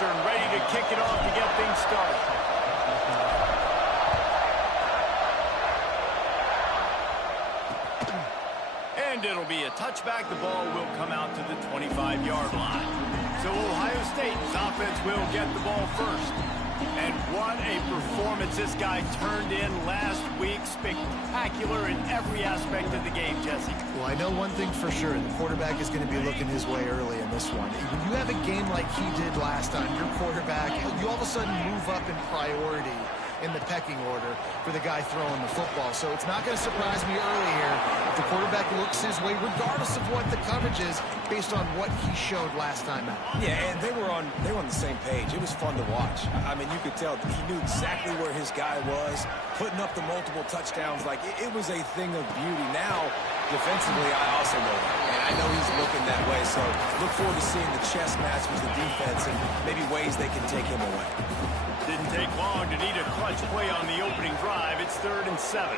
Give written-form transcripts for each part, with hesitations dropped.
Northwestern ready to kick it off to get things started. And it'll be a touchback. The ball will come out to the 25-yard line. So Ohio State's offense will get the ball first. And what a performance this guy turned in last week. Spectacular in every aspect of the game, Jesse. Well, I know one thing for sure. The quarterback is going to be looking his way early in this one. When you have a game like he did last time, your quarterback, you all of a sudden move up in priority in the pecking order for the guy throwing the football. So it's not going to surprise me early here if the quarterback looks his way, regardless of what the coverage is, based on what he showed last time out. Yeah, and they were on the same page. It was fun to watch. I mean, you could tell he knew exactly where his guy was, putting up the multiple touchdowns. Like, it was a thing of beauty. Now, defensively, I also know that. And I know he's looking that way. So look forward to seeing the chess match with the defense and maybe ways they can take him away. Didn't take long to need a clutch play on the opening drive. It's 3rd and 7.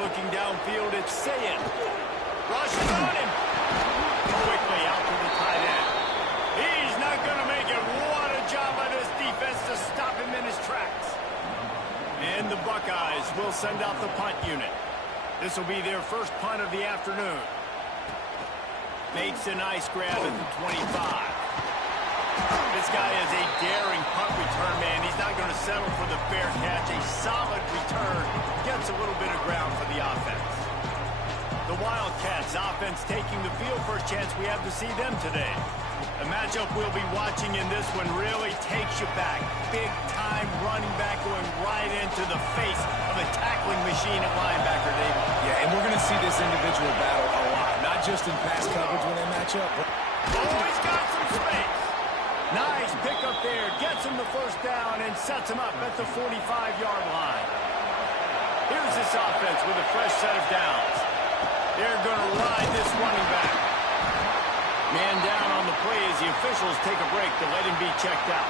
Looking downfield, it's Sayin. Rushes on him. Quickly out to the tight end. He's not going to make it. What a job by this defense to stop him in his tracks. And the Buckeyes will send out the punt unit. This will be their first punt of the afternoon. Makes a nice grab at the 25. This guy is a daring punt return man. He's not going to settle for the fair catch. A solid return. Gets a little bit of ground for the offense. The Wildcats offense taking the field. First chance we have to see them today. The matchup we'll be watching in this one really takes you back. Big time running back going right into the face of a tackling machine at linebacker, David. Yeah, and we're going to see this individual battle a lot. Not just in pass coverage when they match up. Oh, he's got some space. Nice pickup there. Gets him the first down and sets him up at the 45-yard line. Here's this offense with a fresh set of downs. They're going to ride this running back. Man down on the play as the officials take a break to let him be checked out.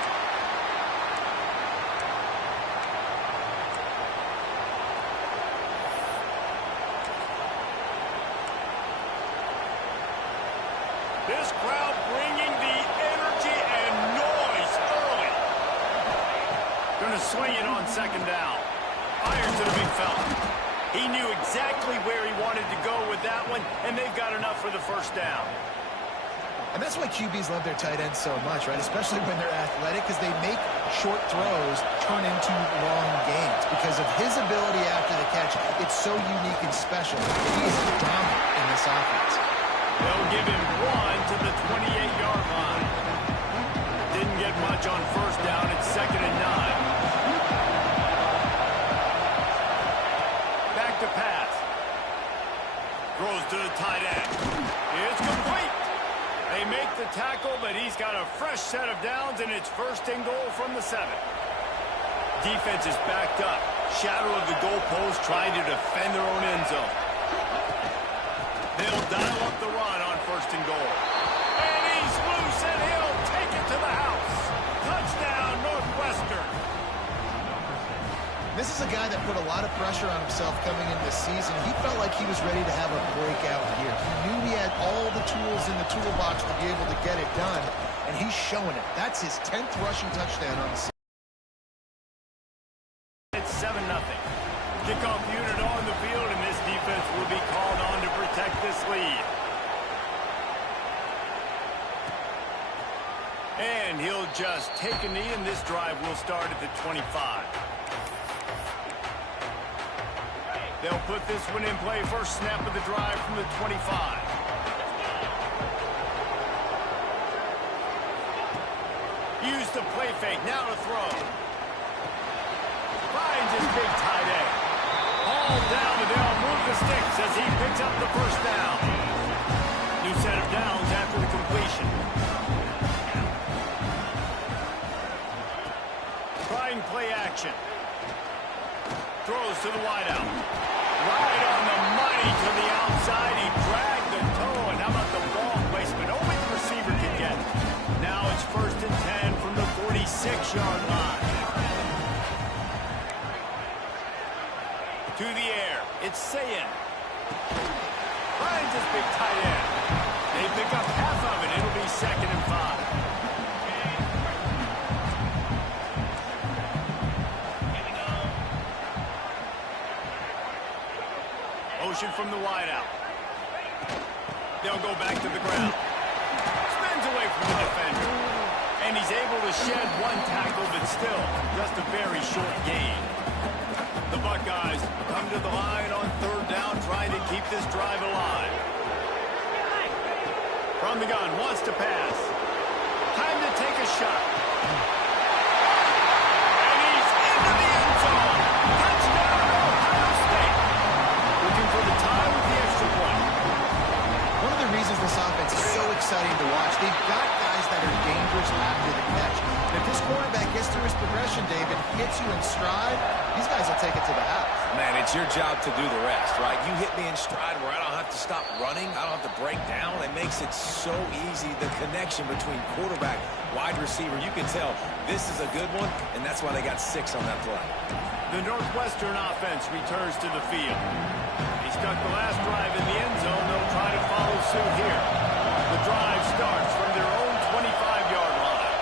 This crowd bringing the energy and noise early. Going to swing it on 2nd down. Fires to the big fella. He knew exactly where he wanted to go with that one, and they've got enough for the first down. And that's why QBs love their tight ends so much, right? Especially when they're athletic, because they make short throws turn into long gains. Because of his ability after the catch, it's so unique and special. He's dominant in this offense. They'll give him one to the 28-yard line. Didn't get much on first down. It's 2nd and 9. Back to pass. Throws to the tight end. It's complete. They make the tackle, but he's got a fresh set of downs, and it's 1st and goal from the 7. Defense is backed up. Shadow of the goalpost trying to defend their own end zone. They'll dial up the run on 1st and goal. And he's loose, and he'll take it to the house. Touchdown, Northwestern. This is a guy that put a lot of pressure on himself coming into this season. He felt like he was ready to have a breakout year. He knew he had all the tools in the toolbox to be able to get it done, and he's showing it. That's his 10th rushing touchdown on the season. It's 7-0. Kickoff unit on the field, and this defense will be called on to protect this lead. And he'll just take a knee, and this drive will start at the 25. They'll put this one in play. First snap of the drive from the 25. Use the play fake. Now to throw. Finds his big tight end. All down, and they'll move the sticks as he picks up the first down. New set of downs after the completion. Trying play action. Throws to the wideout. Right on the money to the outside. He dragged the toe. And how about the ball placement? Only the receiver can get it. Now it's 1st and 10 from the 46-yard line. To the air. It's Sayin. Finds his big tight end. They pick up half of it. It'll be 2nd and 5. motion from the wideout. They'll go back to the ground. Spins away from the defender. And he's able to shed one tackle, but still just a very short gain. The Buckeyes come to the line on third down, trying to keep this drive alive. From the gun, wants to pass. Time to take a shot. And he's into the end zone. Touchdown, Ohio State. Looking for the tie with the extra point. One of the reasons this offense is so exciting to watch, they've got guys that are dangerous after the catch. And if this quarterback gets through his progression, David, hits you in stride, these guys will take it to the house. Man, it's your job to do the rest, right? You hit me in stride where I don't have to stop running. I don't have to break down. It makes it so easy, the connection between quarterback, wide receiver. You can tell this is a good one, and that's why they got 6 on that play. The Northwestern offense returns to the field. He stuck the last drive in the end zone. They'll try to follow suit here. The drive starts from their own 25-yard line.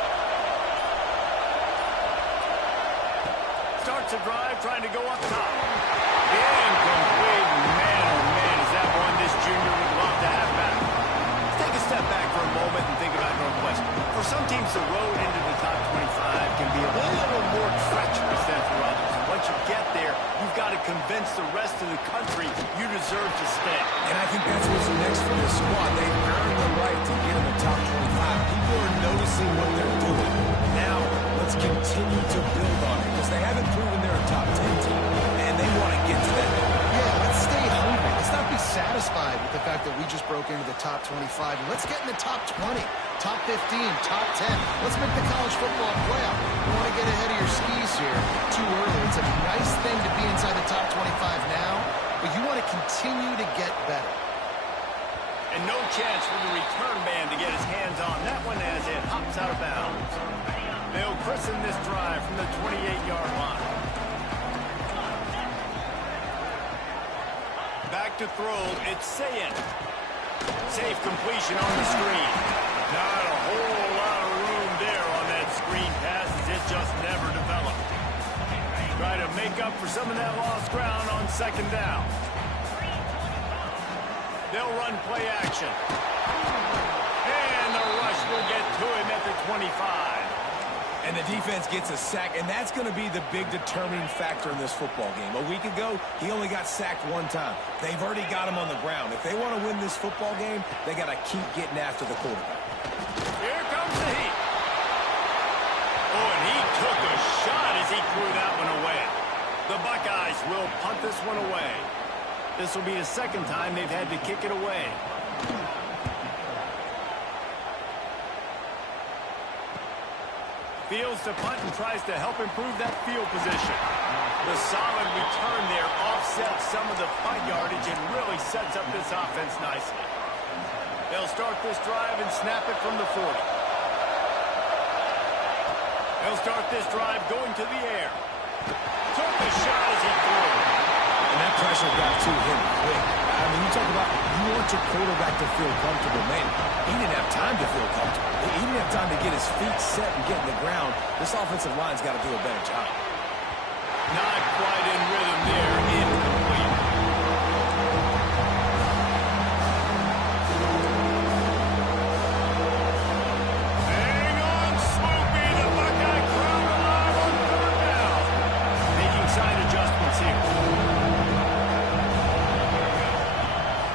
Starts a drive trying to go up top. Incomplete. Man, oh man, is that one this junior would love to have back. Let's take a step back for a moment and think about Northwestern. For some teams, the road into the top 25 can be a little more treacherous than for others. And once you get there, you've got to convince the rest of the country you deserve to stay. And I think that's what's next for this squad. They've earned the right to get in the top 25. People are noticing what they're doing. Now, let's continue to build on it, because they haven't proven they're a top 10 team, and they want to get to that. Yeah, let's stay hungry. Let's not be satisfied with the fact that we just broke into the top 25. And let's get in the top 20, top 15, top 10. Let's make the college football playoff. You want to get ahead of your skis here too early. It's a nice thing to be inside the top 25 now, but you want to continue to get better. And no chance for the return man to get his hands on that one as it hops out of bounds. They'll christen this drive from the 28-yard line. Back to throw, it's Sayin. Safe completion on the screen. Not a whole lot of room there on that screen pass, as it just never developed. Try to make up for some of that lost ground on second down. They'll run play action. And the rush will get to him at the 25. And the defense gets a sack, and that's going to be the big determining factor in this football game. A week ago, he only got sacked 1 time. They've already got him on the ground. If they want to win this football game, they got to keep getting after the quarterback. Here comes the heat. Oh, and he took a shot as he threw that one away. The Buckeyes will punt this one away. This will be the second time they've had to kick it away. Fields to punt and tries to help improve that field position. The solid return there offsets some of the punt yardage and really sets up this offense nicely. They'll start this drive and snap it from the 40. They'll start this drive going to the air. Took the shot as he threw. And that pressure got to him quick. I mean, you talk about you want your quarterback to feel comfortable. Man, he didn't have time to feel comfortable. He didn't have time to get his feet set and get in the ground. This offensive line's got to do a better job. Not quite in rhythm there. Incomplete. Hang on, Smoopy. The Buckeye crowd alive on third down. Making side adjustments here.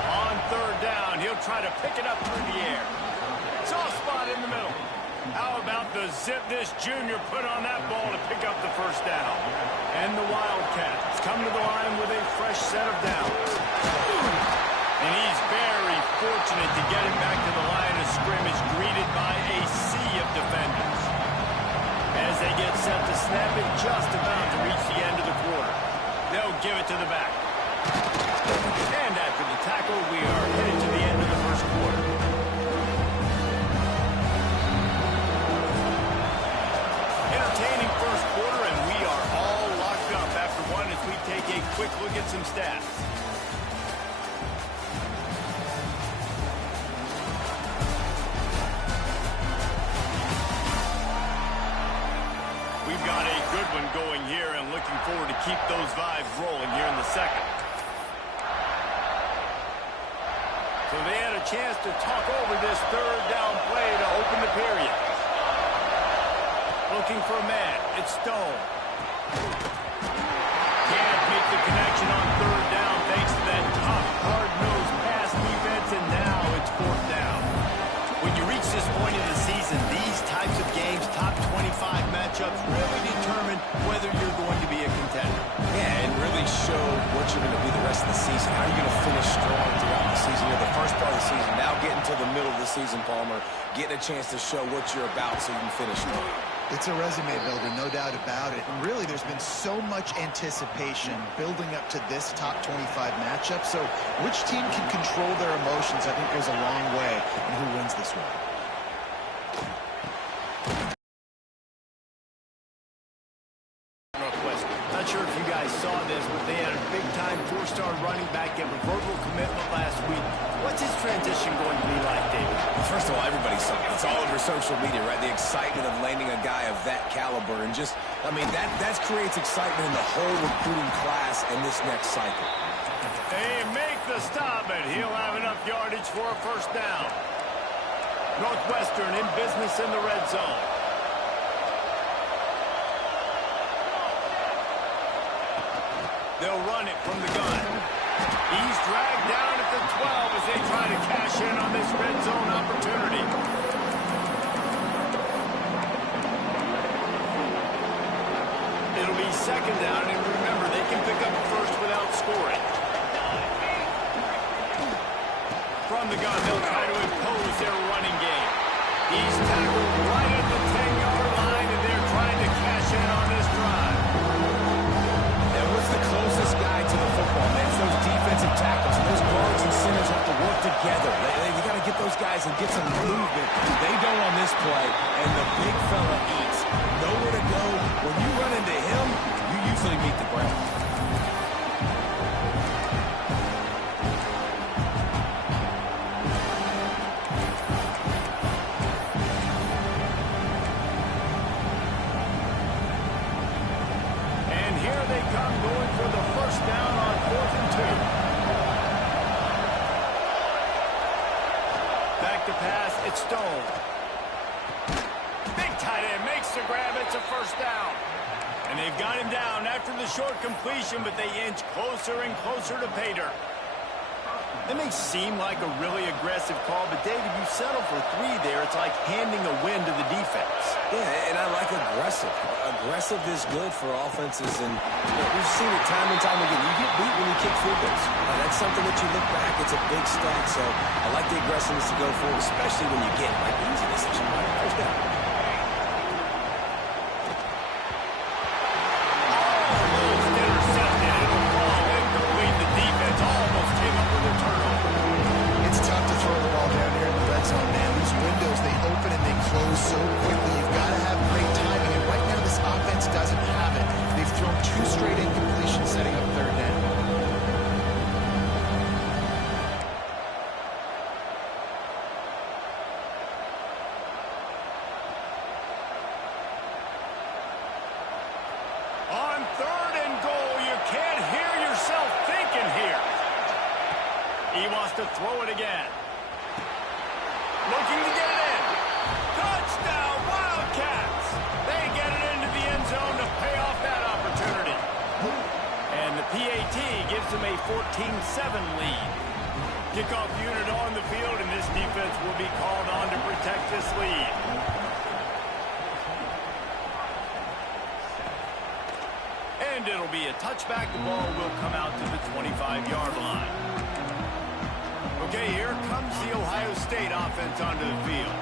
On third down, he'll try to pick it up through the air. Soft spot in the middle. How about the zip this junior put on that ball to pick up the first down? And the Wildcats come to the line with a fresh set of downs. And he's very fortunate to get it back to the line of scrimmage, greeted by a sea of defenders. As they get set to snap it, just about to reach the end of the quarter. They'll give it to the back. And after the tackle, we are headed to the end of the first quarter. Entertaining first quarter, and we are all locked up after one as we take a quick look at some stats. We've got a good one going here and looking forward to keep those vibes rolling here in the second. So they had a chance to talk over this third down play to open the period. Looking for a man. It's Stone. Can't make the connection on third down thanks to that tough, hard-nosed pass defense, and now it's fourth down. When you reach this point in the season, these types of games, top 25 matchups, really determine whether you're going to be a contender. Yeah, and really show what you're going to be the rest of the season. How are you going to finish strong throughout the season? You're the first part of the season, now getting to the middle of the season, Palmer, getting a chance to show what you're about so you can finish strong. It's a resume builder, no doubt about it. And really, there's been so much anticipation building up to this top 25 matchup. So which team can control their emotions, I think, goes a long way in who wins this one. Northwestern. Not sure if you guys saw this, but they had a big-time four-star running back get a verbal commitment last week. What's his transition going to be like, David? First of all, everybody saw it. It's all over social media, right? The excitement of landing a guy of that caliber. And just, I mean, that creates excitement in the whole recruiting class in this next cycle. They make the stop, and he'll have enough yardage for a first down. Northwestern in business in the red zone. They'll run it from the gun. He's dragged down at the 12 as they try to cash in on this red zone opportunity. It'll be second down, and remember, they can pick up a first without scoring. From the gun, they'll try to impose their running game. He's tackled right at the 10-yard line, and they're trying to cash in on this drive. What's the closest guy to the football, man? It's those defensive tackles. Those guards and centers have to work together. They got to get those guys and get some movement. They don't on this play, and the big fella eats. Nowhere to go. When you run into him, you usually meet the ground. Going for the first down on 4th and 2. Back to pass, it's Stone. Big tight end makes the grab, it's a first down. And they've got him down after the short completion, but they inch closer and closer to pay dirt. That may seem like a really aggressive call, but David, you settle for 3 there. It's like handing a win to the defense. Yeah, and I like aggressive. Aggressive is good for offenses, and we've seen it time and time again. You get beat when you kick field goals. That's something that you look back, it's a big stat, so I like the aggressiveness to go forward, especially when you get like easy decision. First down. Almost intercepted. It'll fall incomplete. The defense almost came up with a turnover. It's tough to throw the ball down here in the red zone, man. These windows, they open and they close so quickly. You've got to have great timing, and right now this offense doesn't have it. They've thrown 2 straight incompletions setting up third down. On 3rd and goal, you can't hear yourself thinking here. He wants to throw it again. Looking to get it in. Touchdown, Wildcats. They get it into the end zone to pay off that opportunity. And the PAT gives them a 14-7 lead. Kickoff unit on the field, and this defense will be called on to protect this lead. And it'll be a touchback. The ball will come out to the 25-yard line. Okay, here comes the Ohio State offense onto the field.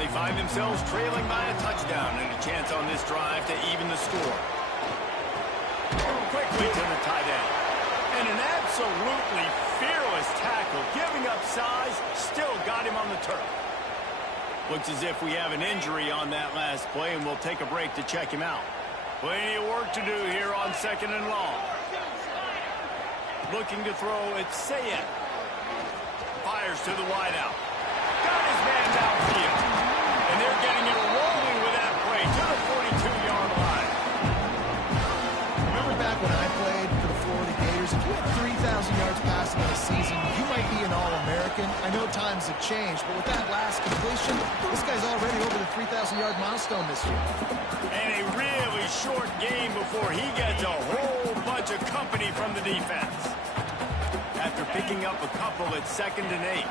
They find themselves trailing by a touchdown and a chance on this drive to even the score. Quickly to the tight end. And an absolutely fearless tackle, giving up size, still got him on the turf. Looks as if we have an injury on that last play, and we'll take a break to check him out. Plenty of work to do here on 2nd and long. Looking to throw, it's Sayed. Fires to the wideout. Got his man downfield. And they're getting it rolling with that play to the 42-yard line. Remember back when I played for the Florida Gators, if you had 3,000 yards passing in a season, you might be an All-American. I know times have changed, but with that last completion, this guy's already over the 3,000-yard milestone this year. And a really short game before he gets a whole bunch of company from the defense. After picking up a couple at 2nd and 8.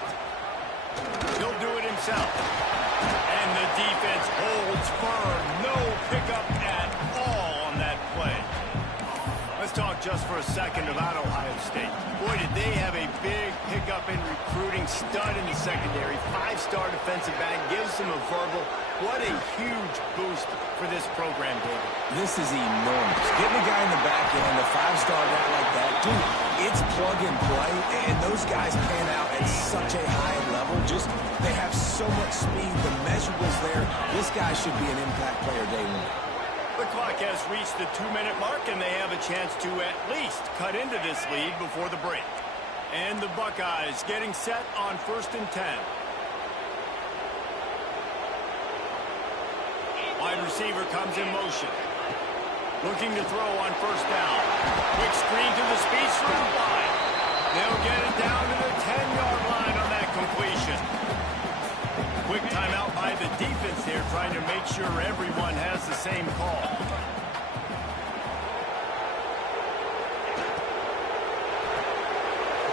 He'll do it himself. And the defense holds firm. No pickup at all on that play. Let's talk just for a second about Ohio State. Boy, did they have a big pickup in recruiting. Stud in the secondary. 5-star defensive back. Gives them a verbal. What a huge boost for this program, David. This is enormous. Getting a guy in the back end, a 5-star guy like that, dude, it's plug and play, and those guys pan out at such a high level. Just, they have so much speed. The measurables there. This guy should be an impact player day one. The clock has reached the 2-minute mark, and they have a chance to at least cut into this lead before the break. And the Buckeyes getting set on 1st and 10. Wide receiver comes in motion. Looking to throw on 1st down. Quick screen to the speedster line. They'll get it down to the 10-yard line on that completion. Quick timeout by the defense there, trying to make sure everyone has the same call.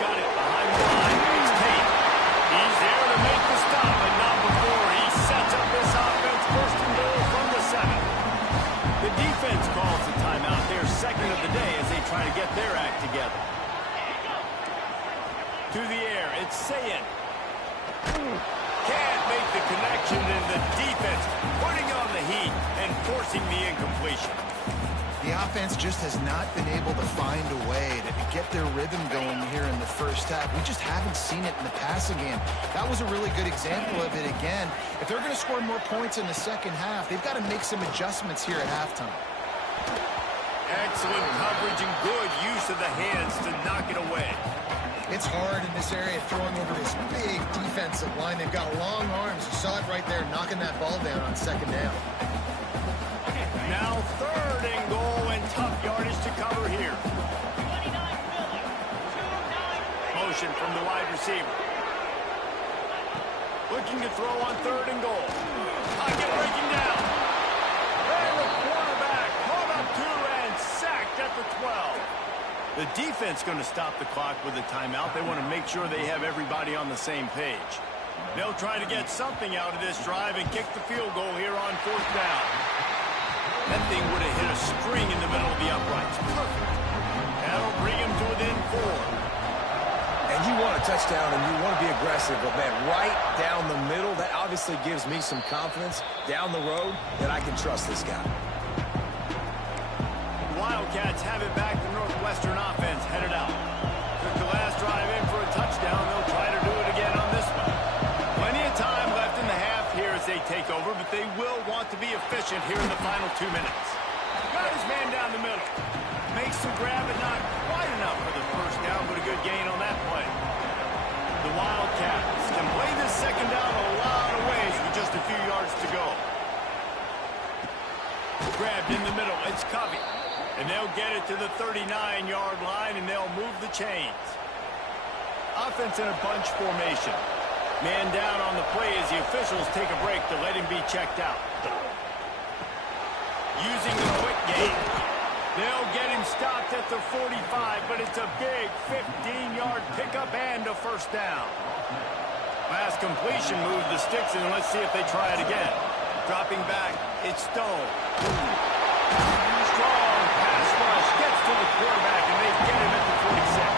Got it behind the line. It's Tate. He's there to make the stop, but not before he sets up this offense 1st and goal from the 7. The defense calls the timeout. They're 2nd of the day as they try to get their act together. To the air, it's Sayin. Can't make the connection, and the defense putting on the heat and forcing the incompletion. The offense just has not been able to find a way to get their rhythm going here in the first half. We just haven't seen it in the passing game. That was a really good example of it again. If they're going to score more points in the second half, they've got to make some adjustments here at halftime. Excellent coverage and good use of the hands to knock it away. It's hard in this area throwing over this big defensive line. They've got long arms. You saw it right there, knocking that ball down on 2nd down. Now 3rd and goal, and tough yardage to cover here. Motion from the wide receiver. Looking to throw on 3rd and goal. Pocket breaking down. And the quarterback caught up to and sacked at the 12. The defense going to stop the clock with a timeout. They want to make sure they have everybody on the same page. They'll try to get something out of this drive and kick the field goal here on 4th down. That thing would have hit a string in the middle of the uprights. Perfect. That'll bring him to within 4. And you want a touchdown and you want to be aggressive, but man, right down the middle, that obviously gives me some confidence down the road that I can trust this guy. Wildcats have it back. The Northwestern offense headed out. Took the last drive in for a touchdown. They'll try to do it again on this one. Plenty of time left in the half here as they take over, but they will want to be efficient here in the final 2 minutes. Got his man down the middle. Makes the grab, but not quite enough for the 1st down, but a good gain on that play. The Wildcats can play this 2nd down a lot of ways with just a few yards to go. Grabbed in the middle. It's Covey. And they'll get it to the 39-yard line, and they'll move the chains. Offense in a bunch formation. Man down on the play as the officials take a break to let him be checked out. Using the quick game. They'll get him stopped at the 45, but it's a big 15-yard pickup and a 1st down. Last completion moved the sticks, and let's see if they try it again. Dropping back, it's Stone. Strong pass rush gets to the quarterback, and they get him at the 46.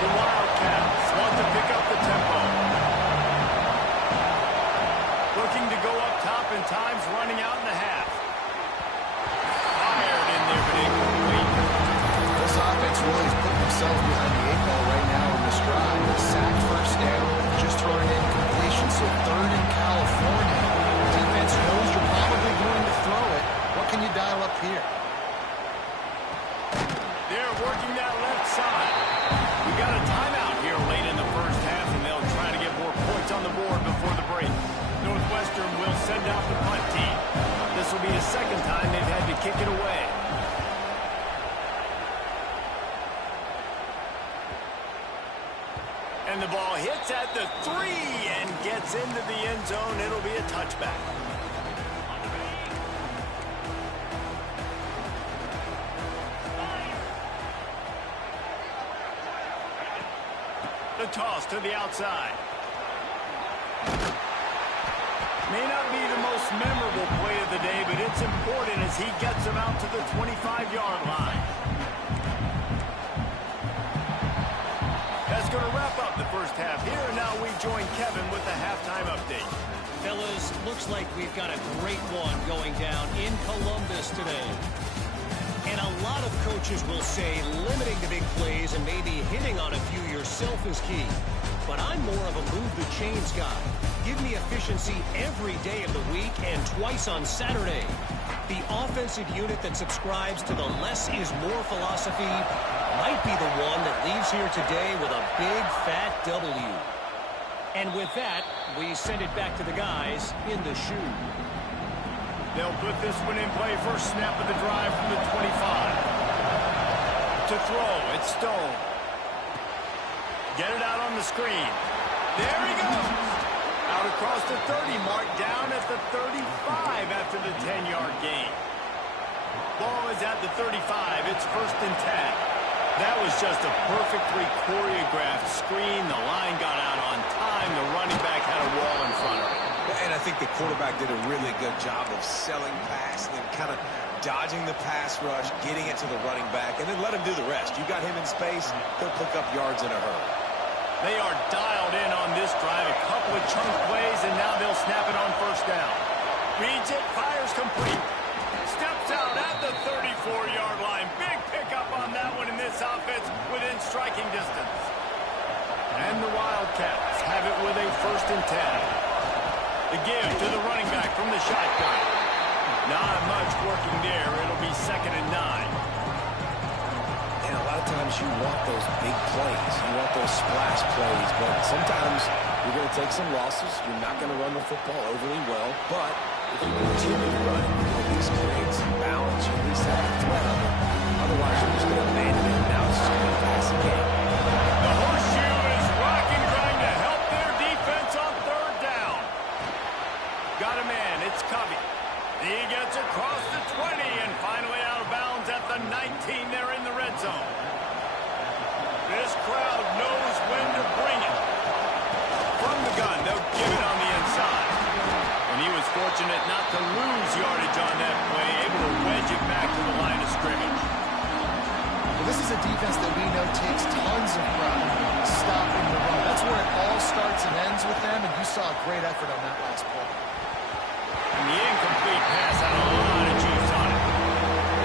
The Wildcats want to pick up the tempo. Looking to go up top, and time's running out in the half. Fired in there, but incomplete. This offense really is putting themselves behind the 8 ball right now in this drive. A sack 1st down, just throwing in completion, so 3rd in California. Defense knows you're probably going to throw it. What can you dial up here? They're working that left side. We got a timeout here late in the 1st half, and they'll try to get more points on the board before the break. Northwestern will send out the punt team. This will be the 2nd time they've had to kick it away. And the ball hits at the 3 and gets into the end zone. It'll be a touchback. The toss to the outside. May not be the most memorable play of the day, but it's important as he gets him out to the 25-yard line. That's going to wrap up the first half here, and now we join Kevin with the halftime update. Fellas, looks like we've got a great one going down in Columbus today. And a lot of coaches will say limiting the big plays and maybe hitting on a few yourself is key. But I'm more of a move the chains guy. Give me efficiency every day of the week and twice on Saturday. The offensive unit that subscribes to the less is more philosophy might be the one that leaves here today with a big fat W. And with that, we send it back to the guys in the shoe. They'll put this one in play. First snap of the drive from the 25. To throw, it's Stone. Get it out on the screen. There he goes. Out across the 30 mark, down at the 35 after the 10-yard gain. Ball is at the 35. It's 1st and 10. That was just a perfectly choreographed screen. The line got out on time. The running back had a wall in front of him. And I think the quarterback did a really good job of selling pass and then kind of dodging the pass rush, getting it to the running back, and then let him do the rest. You got him in space, he'll pick up yards in a hurry. They are dialed in on this drive. A couple of chunk plays, and now they'll snap it on 1st down. Reads it, fires complete. Steps out at the 34-yard line. Big pickup on that one in this offense within striking distance. And the Wildcats have it with a 1st and 10. The give to the running back from the shotgun. Not much working there. It'll be 2nd and 9. And a lot of times you want those big plays. You want those splash plays. But sometimes you're going to take some losses. You're not going to run the football overly well. But if you continue to run it, you can at least create some balance. You at least have the threat of it. Otherwise, you're just going to abandon it. Now it's just going to pass again. The horseshoe is rocking, trying to help their defense on 3rd down. Got a man. It's Covey. He gets across the 20 and finally out of bounds at the 19. They're in the red zone. This crowd knows when to bring it. From the gun, they'll give it on the inside. And he was fortunate not to lose yardage on that play, able to wedge it back to the line of scrimmage. Well, this is a defense that we know takes tons of pride stopping the run. That's where it all starts and ends with them, and you saw a great effort on that last play. And the incomplete pass had a lot of juice on it.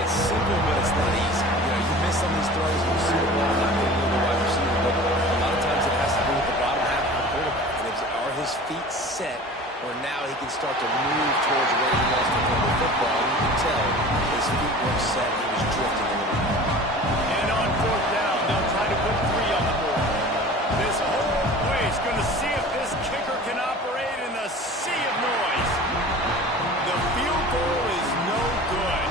It's simple, but it's not easy. You know, you miss some of these throws when you see the ball not being able to wide receiver, but a lot of times it has to do with the bottom half of the quarterback. And are his feet set, or now he can start to move towards where he wants to throw the football? You can tell his feet weren't set. He was drifting a little bit. And on 4th down, they'll try to put 3 on the board. This whole play is going to see if this kicker can operate in the sea of noise. The field goal is no good.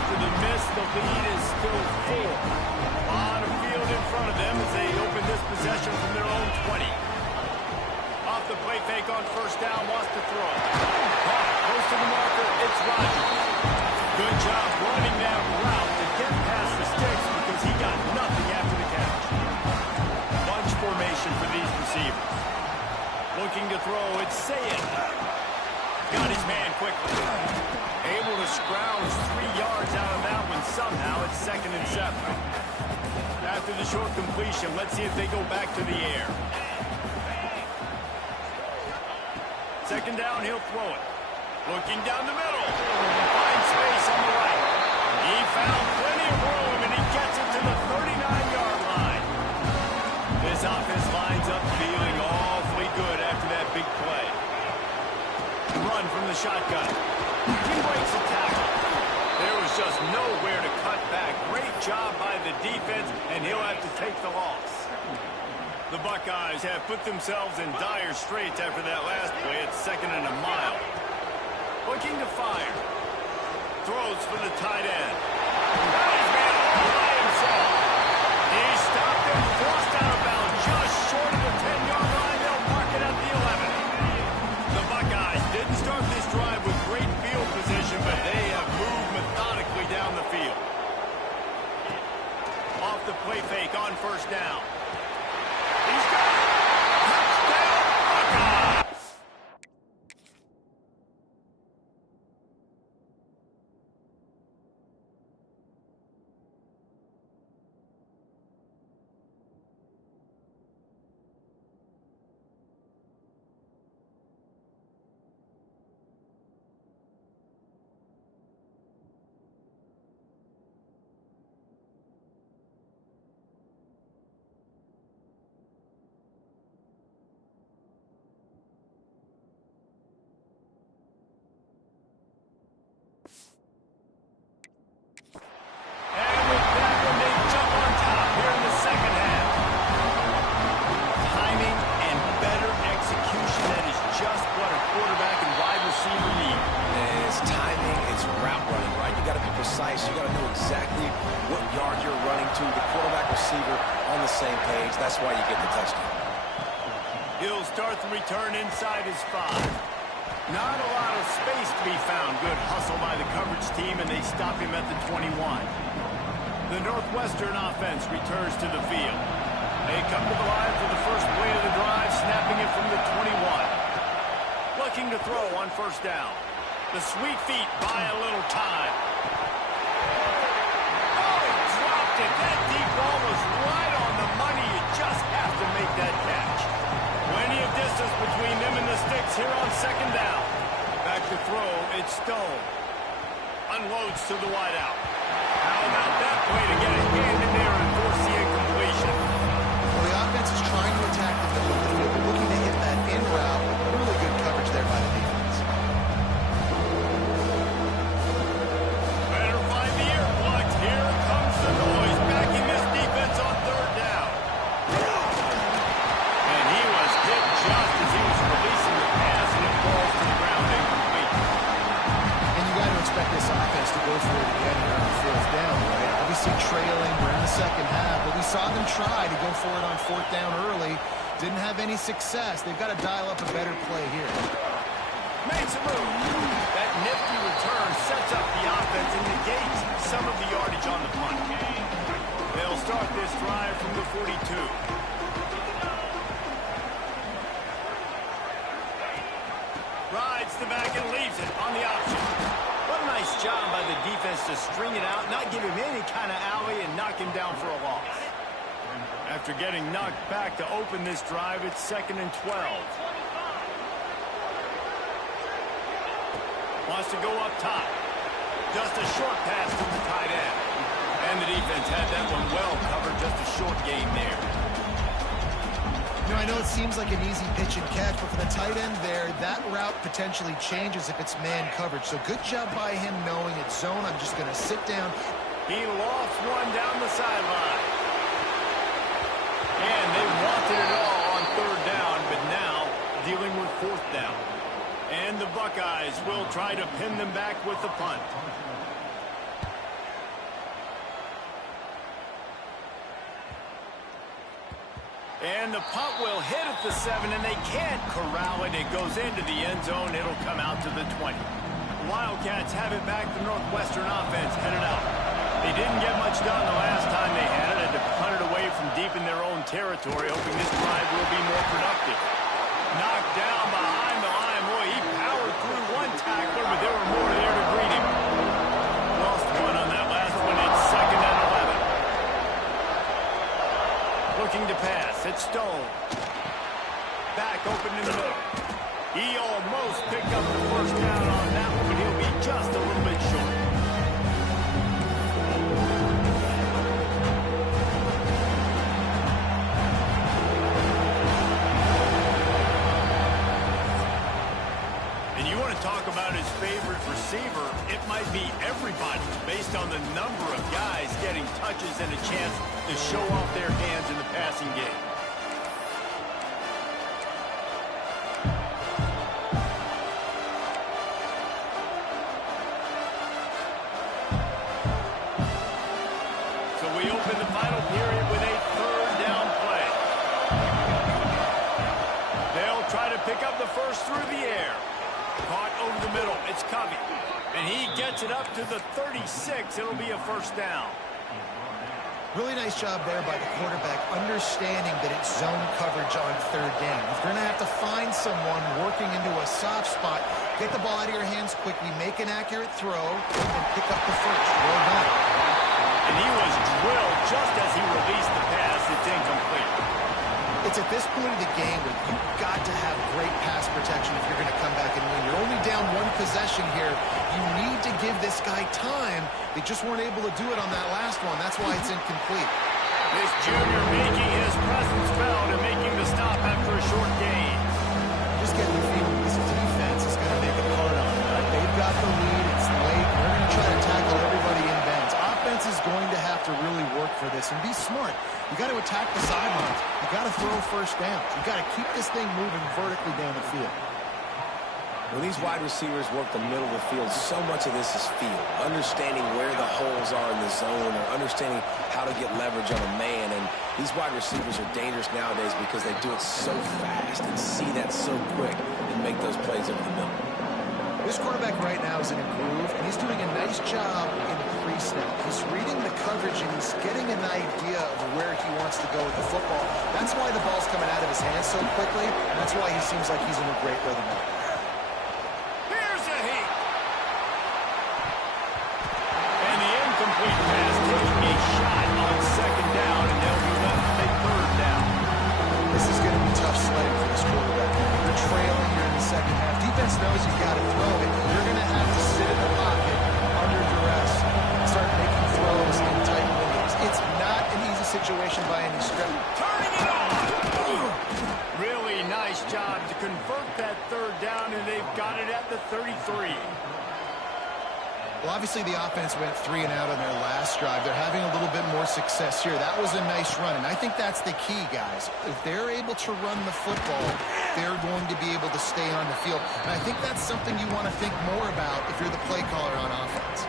After the miss, the lead is still 4. A lot of field in front of them as they open this possession from their own 20. Off the play fake on 1st down, wants to throw. Caught, close to the marker, it's Rodgers. Good job running that route to get past the sticks because he got nothing after the catch. Bunch formation for these receivers. Looking to throw, it's Sayed. Got his man quickly. Able to scrounge 3 yards out of that one somehow. It's 2nd and 7. After the short completion, let's see if they go back to the air. 2nd down, he'll throw it. Looking down the middle. Finds space on the right. He found plenty of room, and he gets it to the 39-yard line. This offense lines up feeling awfully good after that big play. Run from the shotgun. He breaks a tackle. There was just nowhere to cut back. Great job by the defense, and he'll have to take the loss. The Buckeyes have put themselves in dire straits after that last play. It's 2nd and a mile. Looking to fire. Throws for the tight end. Got his man all by himself. He stopped and forced out of bounds just short of the first down. He's got it. Touchdown, Buckeyes. And with that one, they jump on top here in the second half. Timing and better execution, that is just what a quarterback and wide receiver need. It's timing, it's route running, right? You got to be precise. You got to know exactly what yard you're running to. The quarterback receiver on the same page. That's why you get the touchdown. He'll start the return inside his 5. Not a lot of space to be found. Good hustle by the coverage team, and they stop him at the 21. The Northwestern offense returns to the field. They come to the line for the first play of the drive, snapping it from the 21. Looking to throw on first down. The sweet feet buy a little time. Oh, he dropped it. That deep ball was right on the money. You just have to make that catch. Plenty of distance between them and the sticks here on second down. Back to throw, it's Stone. Unloads to the wideout. How about that play to get a hand in there and force the incompletion? Well, the offense is trying to attack the middle of the field, looking to hit that in route. Really good coverage there by the defense. Better find the air blocks. Here comes the noise, backing this defense on third down. And he was hit just as he was releasing the pass, and it falls to the ground incomplete. And you got to expect this offense to go for it again here on fourth down, right? Obviously trailing, we're in the second half, but we saw them try to go for it on fourth down early. Didn't have any success. They've got to dial up a better play here. Makes a move. That nifty return sets up the offense and negates some of the yardage on the punt. They'll start this drive from the 42. Rides the back and leaves it on the option. What a nice job by the defense to string it out, not give him any kind of alley, and knock him down for a loss. After getting knocked back to open this drive, it's 2nd and 12. Wants to go up top. Just a short pass to the tight end. And the defense had that one well covered, just a short gain there. You know, I know it seems like an easy pitch and catch, but for the tight end there, that route potentially changes if it's man coverage. So good job by him knowing it's zone. I'm just going to sit down. He lofts one down the sideline. And they wanted it all on third down, but now dealing with fourth down. And the Buckeyes will try to pin them back with the punt. And the punt will hit at the 7, and they can't corral it. It goes into the end zone. It'll come out to the 20. The Wildcats have it back. The Northwestern offense headed out. They didn't get much done the last time they had it. Had to punt it away from deep in their own territory, hoping this drive will be more productive. Knocked down behind the line. Boy, he powered through one tackler, but there were more there to greet him. Lost one on that last one. It's 2nd and 11. Looking to pass. It's Stone. Back open in the middle. He almost picked up the first down on that one, but he'll be just a little bit short. And you want to talk about his favorite receiver, it might be everybody based on the number of guys getting touches and a chance to show off their hands in the passing game. So we open the final period with a third down play. They'll try to pick up the first through the air. Caught over the middle. It's Covey. And he gets it up to the 36. It'll be a first down. Really nice job there by the quarterback, understanding that it's zone coverage on third down. If you're going to have to find someone working into a soft spot, get the ball out of your hands quickly, make an accurate throw, and pick up the first. Well done. And he was drilled just as he released the pass. It's incomplete. It's at this point of the game where you've got to have great pass protection if you're going to come back and win. You're only down one possession here. You need to give this guy time. They just weren't able to do it on that last one. That's why it's incomplete. This junior making his presence felt and making the stop after a short gain. Just getting the feeling this defense is going to make it hard on them. They've got the lead. It's late. They're going to try to tackle everybody in bounds. Offense is going to have to really work for this and be smart. You got to attack the sidelines. You got to throw first downs. You got to keep this thing moving vertically down the field. When these wide receivers work the middle of the field, so much of this is feel. Understanding where the holes are in the zone or understanding how to get leverage on a man. And these wide receivers are dangerous nowadays because they do it so fast and see that so quick and make those plays over the middle. This quarterback right now is in a groove, and he's doing a nice job in pre-snap. He's reading the coverage, and he's getting an idea of where he wants to go with the football. That's why the ball's coming out of his hands so quickly, and that's why he seems like he's in a great rhythm now. Here's a heat. And the incomplete pass taking a shot on second down, and they'll be left with a third down. This is going to be tough sledding for this quarterback. You're trailing here in the second half. Defense knows you've got to throw it. You're going to have to sit in the pocket under duress and start making throws in tight windows. It's not an easy situation by any stretch. Turning it on! Really nice job to convert that third down, and they've got it at the 33. Well, obviously the offense went 3 and out on their last drive. They're having a little bit more success here. That was a nice run, and I think that's the key, guys. If they're able to run the football, they're going to be able to stay on the field. And I think that's something you want to think more about if you're the play caller on offense.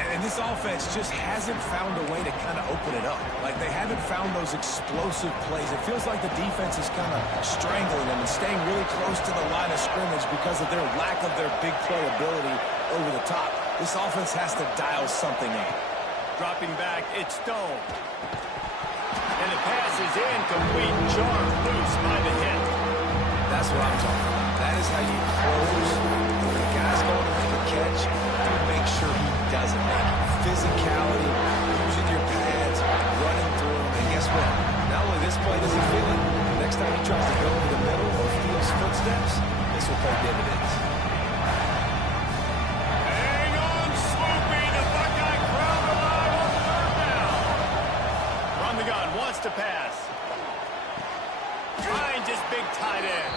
And this offense just hasn't found a way to kind of open it up. Like, they haven't found those explosive plays. It feels like the defense is kind of strangling them and staying really close to the line of scrimmage because of their lack of their big play ability over the top. This offense has to dial something up. Dropping back, it's Stone. And the pass is incomplete, jarred loose by the hit. That's what I'm talking about. That is how you close. When the guy's going to make a catch, you make sure he doesn't make it. Physicality, using your pads, running through him. And guess what? Not only this play does he feel it, the next time he tries to go over the middle or feels footsteps, this will pay dividends. To pass. Finds his big tight end.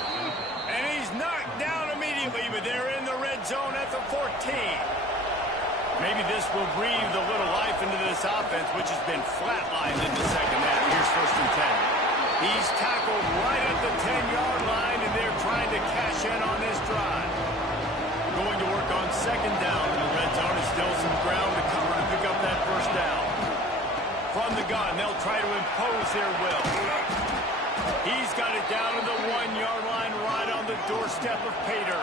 And he's knocked down immediately, but they're in the red zone at the 14. Maybe this will breathe a little life into this offense, which has been flatlined in the second half. Here's 1st and 10. He's tackled right at the 10-yard line, and they're trying to cash in on this drive. Going to work on second down in the red zone. Is still some ground to cover to pick up that first down. From the gun, they'll try to impose their will. He's got it down to the 1-yard line right on the doorstep of Pater.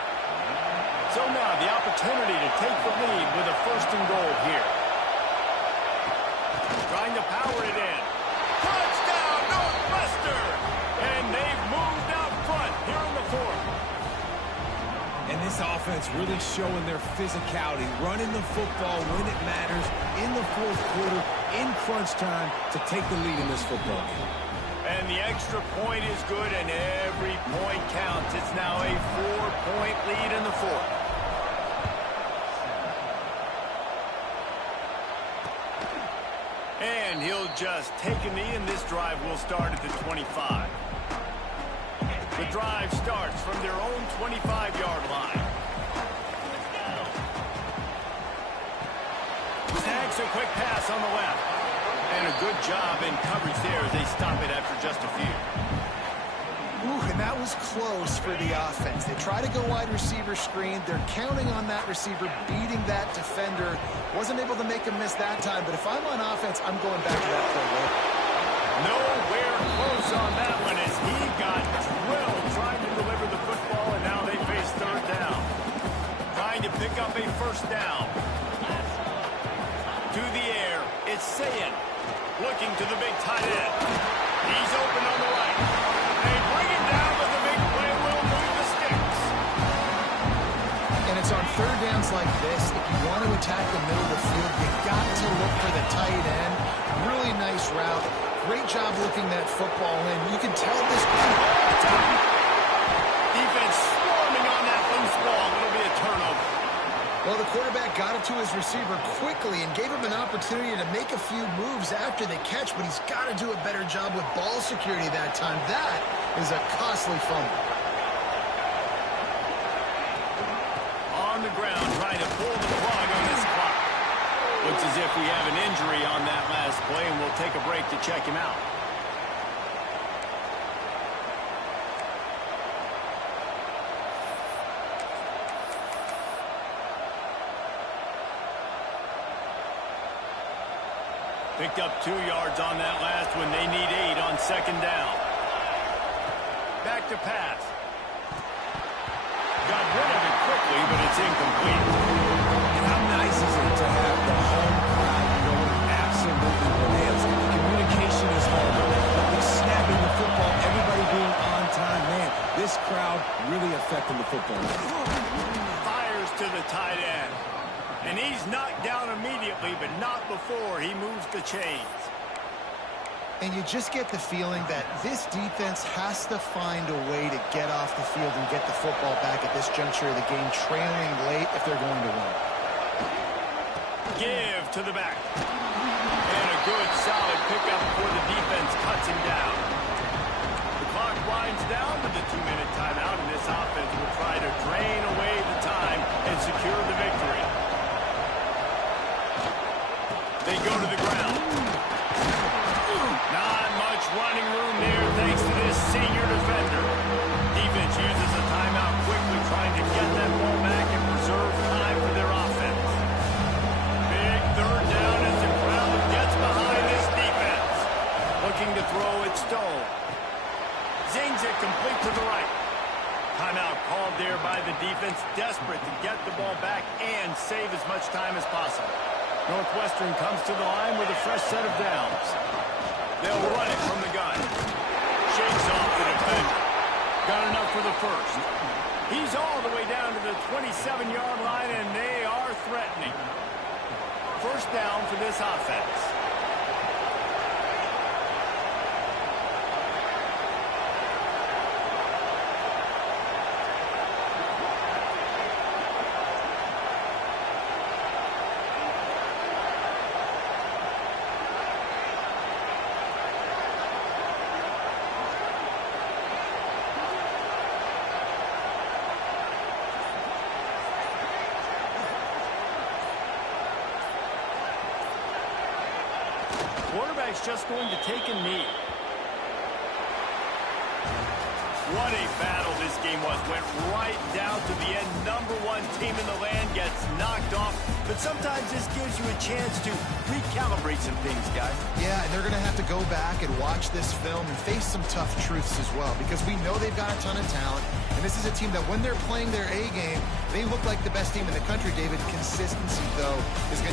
So now the opportunity to take the lead with a 1st and goal here. Trying to power it in. Touchdown, Northwestern! And they've moved out front here in the 4th. And this offense really showing their physicality, running the football when it matters, in the 4th quarter, in crunch time, to take the lead in this football game. And the extra point is good, and every point counts. It's now a 4-point lead in the 4th. And he'll just take a knee, and this drive will start at the 25. The drive starts from their own 25-yard line. Snags a quick pass on the left. And a good job in coverage there as they stop it after just a few. Ooh, and that was close for the offense. They try to go wide receiver screen. They're counting on that receiver beating that defender. Wasn't able to make him miss that time, but if I'm on offense, I'm going back to that play later. Nowhere close on that one as he got drilled trying to deliver the football, and now they face 3rd down. Trying to pick up a 1st down. To the air, it's Sayin. Looking to the big tight end. He's open on the right. They bring him down, but the big play will move the sticks. And it's on third downs like this. If you want to attack the middle of the field, you got to look for the tight end. Really nice route. Great job looking that football in. You can tell this defense swarming on that loose ball. It'll be a turnover. Well, the quarterback got it to his receiver quickly and gave him an opportunity to make a few moves after the catch, but he's got to do a better job with ball security that time. That is a costly fumble. On the ground, trying to pull the plug on this clock. Looks as if we have an injury on that last play, and we'll take a break to check him out. Picked up 2 yards on that last one. They need 8 on second down. Back to pass. Got rid of it quickly, but it's incomplete. And how nice is it to have the home crowd going absolutely bananas? Communication is home. The snapping the football, everybody being on time. Man, this crowd really affecting the football. Fires to the tight end. And he's knocked down immediately, but not before he moves the chains. And you just get the feeling that this defense has to find a way to get off the field and get the football back at this juncture of the game, trailing late if they're going to win. Give to the back. And a good, solid pickup before the defense cuts him down. The clock winds down with the 2-minute timeout, and this offense will try to drain away the time and secure the victory. They go to the ground. Not much running room there thanks to this senior defender. Defense uses a timeout quickly, trying to get that ball back and preserve time for their offense. Big third down as the crowd gets behind this defense. Looking to throw it, Stone. Zings it complete to the right. Timeout called there by the defense, desperate to get the ball back and save as much time as possible. Northwestern comes to the line with a fresh set of downs. They'll run it from the gun. Shakes off the defender. Got enough for the first. He's all the way down to the 27-yard line, and they are threatening. First down for this offense. Quarterback's just going to take a knee. What a battle this game was. Went right down to the end. #1 team in the land gets knocked off. But sometimes this gives you a chance to recalibrate some things, guys. Yeah, and they're going to have to go back and watch this film and face some tough truths as well, because we know they've got a ton of talent. And this is a team that when they're playing their A game, they look like the best team in the country, David. Consistency, though, is going to